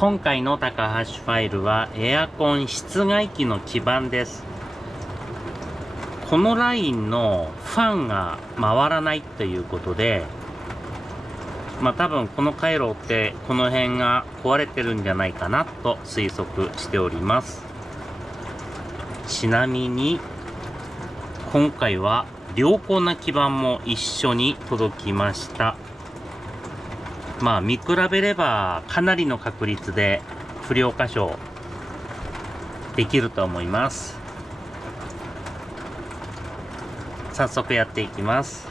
今回の高橋ファイルはエアコン室外機の基板です。このラインのファンが回らないということで、多分この回路ってこの辺が壊れてるんじゃないかなと推測しております。ちなみに今回は良好な基板も一緒に届きました。見比べればかなりの確率で不良箇所できると思います。早速やっていきます。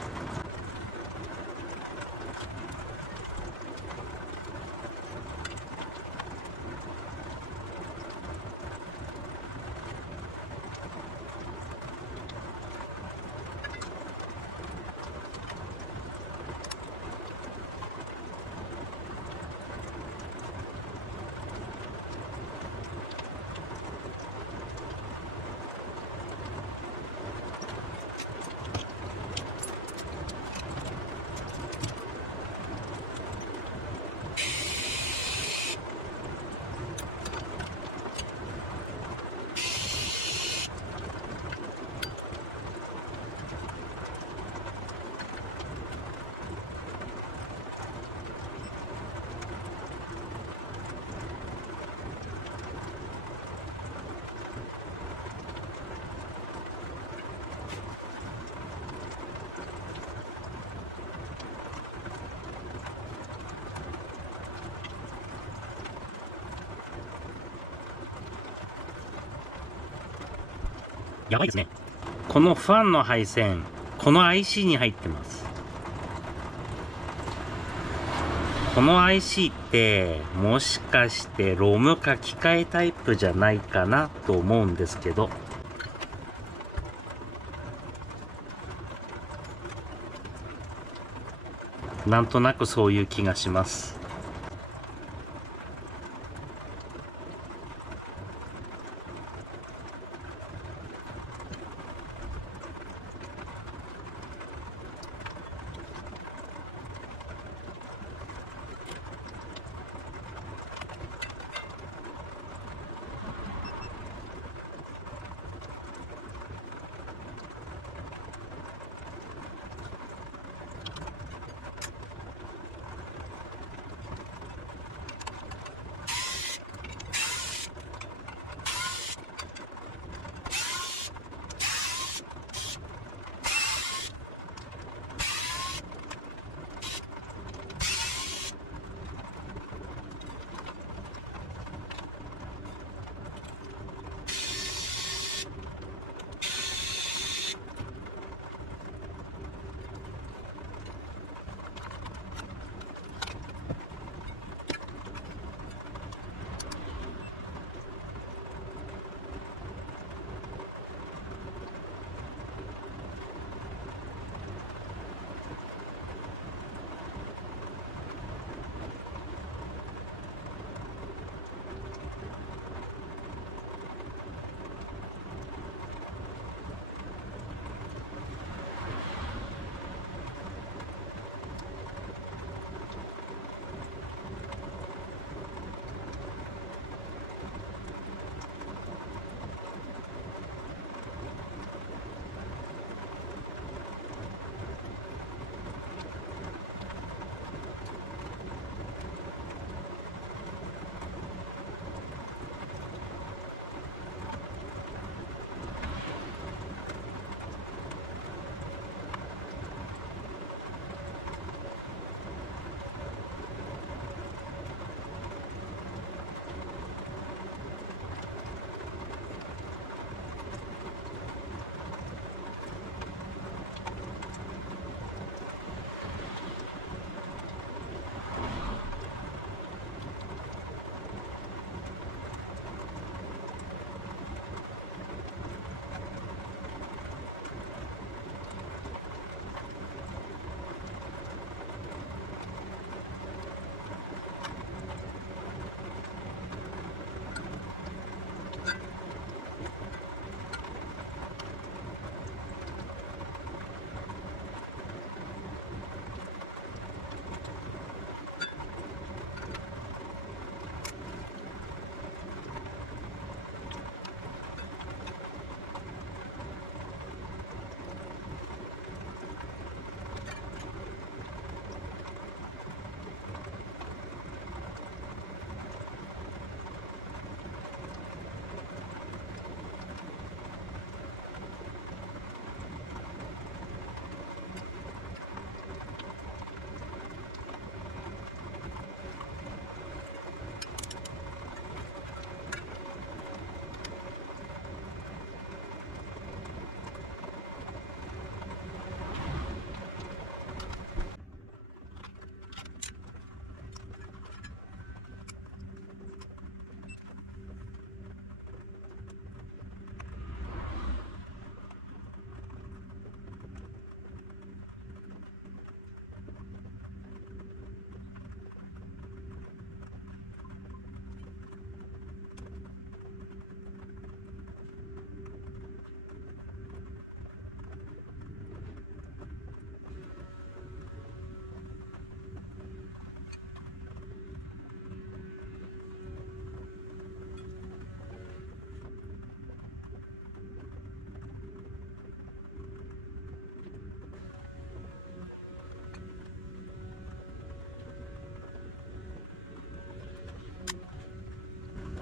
やばいですね。このファンの配線、この IC に入ってます。この IC ってもしかしてロム書き換えタイプじゃないかなと思うんですけど、なんとなくそういう気がします。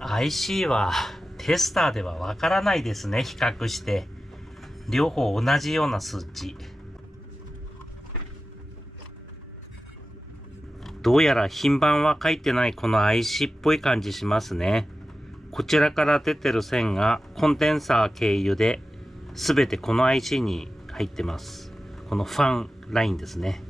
IC はテスターではわからないですね。比較して。両方同じような数値。どうやら品番は書いてないこの IC っぽい感じしますね。こちらから出てる線がコンデンサー経由で全てこの IC に入ってます。このファンラインですね。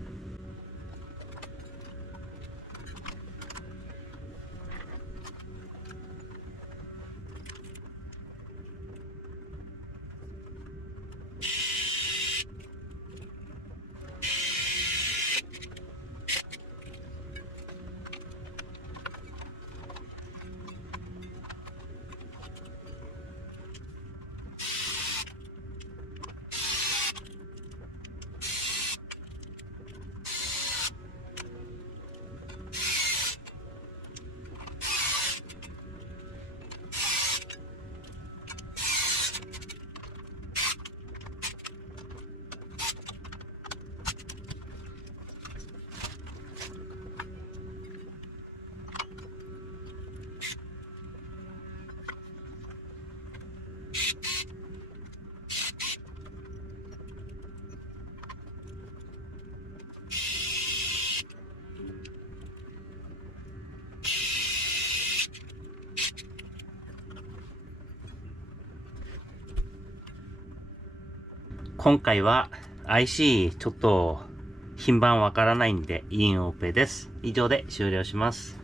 今回は IC ちょっと品番わからないんでインオペです。以上で終了します。